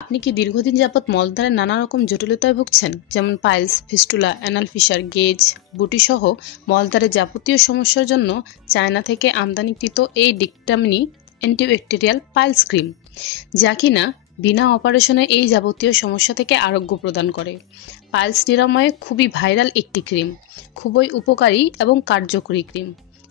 আপনি কি দীর্ঘদিন যাবৎ মলদ্বারে নানা রকম জটিলতায় ভুগছেন, যেমন piles, fistula, anal fisher, gauge, বুটি সহ মলদ্বারের যাবতীয় সমস্যার জন্য চায়না থেকে আমদানিকৃত এই ডিকটামিনি অ্যান্টিব্যাকটেরিয়াল পাইলস ক্রিম, যা কিনা বিনা অপারেশনে এই যাবতীয় সমস্যা থেকে আরোগ্য প্রদান করে। পাইলস নিরাময়ে খুবই ভাইরাল একটি ক্রিম, খুবই উপকারী এবং কার্যকরী ক্রিম।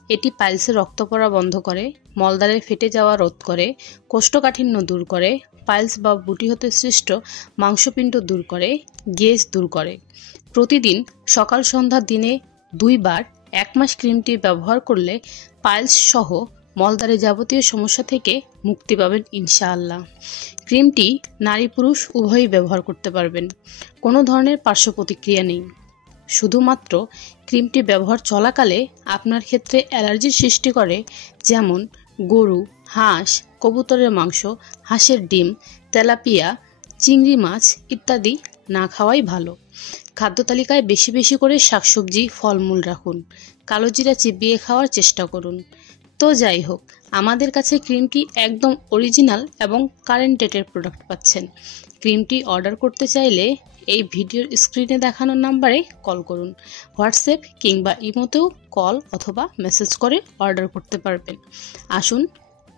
এটি পাইলসের রক্ত পড়া বন্ধ করে, মলদ্বারে ফেটে যাওয়া রোধ করে, কোষ্ঠকাঠিন্য দূর করে, পাইলস বা বুটি হতে সৃষ্ট মাংসপিণ্ড দূর করে, গেজ দূর করে। প্রতিদিন সকাল সন্ধ্যা দিনে 2 বার 1 মাস ক্রিমটি ব্যবহার করলে পাইলস সহ মলদ্বারে যাবতীয় সমস্যা থেকে মুক্তি পাবেন ইনশাআল্লাহ। ক্রিমটি নারী পুরুষ উভয়ই ব্যবহার করতে পারবেন। কোনো ধরনের পার্শ্ব প্রতিক্রিয়া নেই। শুধুমাত্র ক্রিমটি ব্যবহার চলাকালে আপনার ক্ষেত্রে অ্যালার্জির সৃষ্টি করে, যেমন গরু, হাঁস, কবুতরের মাংস, হাঁসের ডিম, তেলাপিয়া, চিংড়ি মাছ ইত্যাদি না খাওয়াই ভালো। খাদ্য তালিকায় বেশি বেশি করে শাকসবজি, ফলমূল রাখুন। কালো জিরা চিবিয়ে খাওয়ার চেষ্টা করুন। তো যাই হোক, আমাদের কাছে ক্রিমটি একদম অরিজিনাল এবং কারেন্ট ডেটের প্রোডাক্ট পাচ্ছেন। ক্রিমটি অর্ডার করতে চাইলে এই ভিডিওর স্ক্রিনে দেখানো নাম্বারে কল করুন। হোয়াটসঅ্যাপ কিংবা ইমোতেও কল অথবা মেসেজ করে অর্ডার করতে পারবেন। আসুন,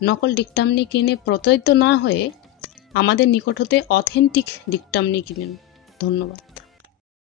নকল ডিকটামিনি কিনে প্রতারিত না হয়ে আমাদের নিকট হতে অথেন্টিক ডিকটামিনি কিনুন। ধন্যবাদ।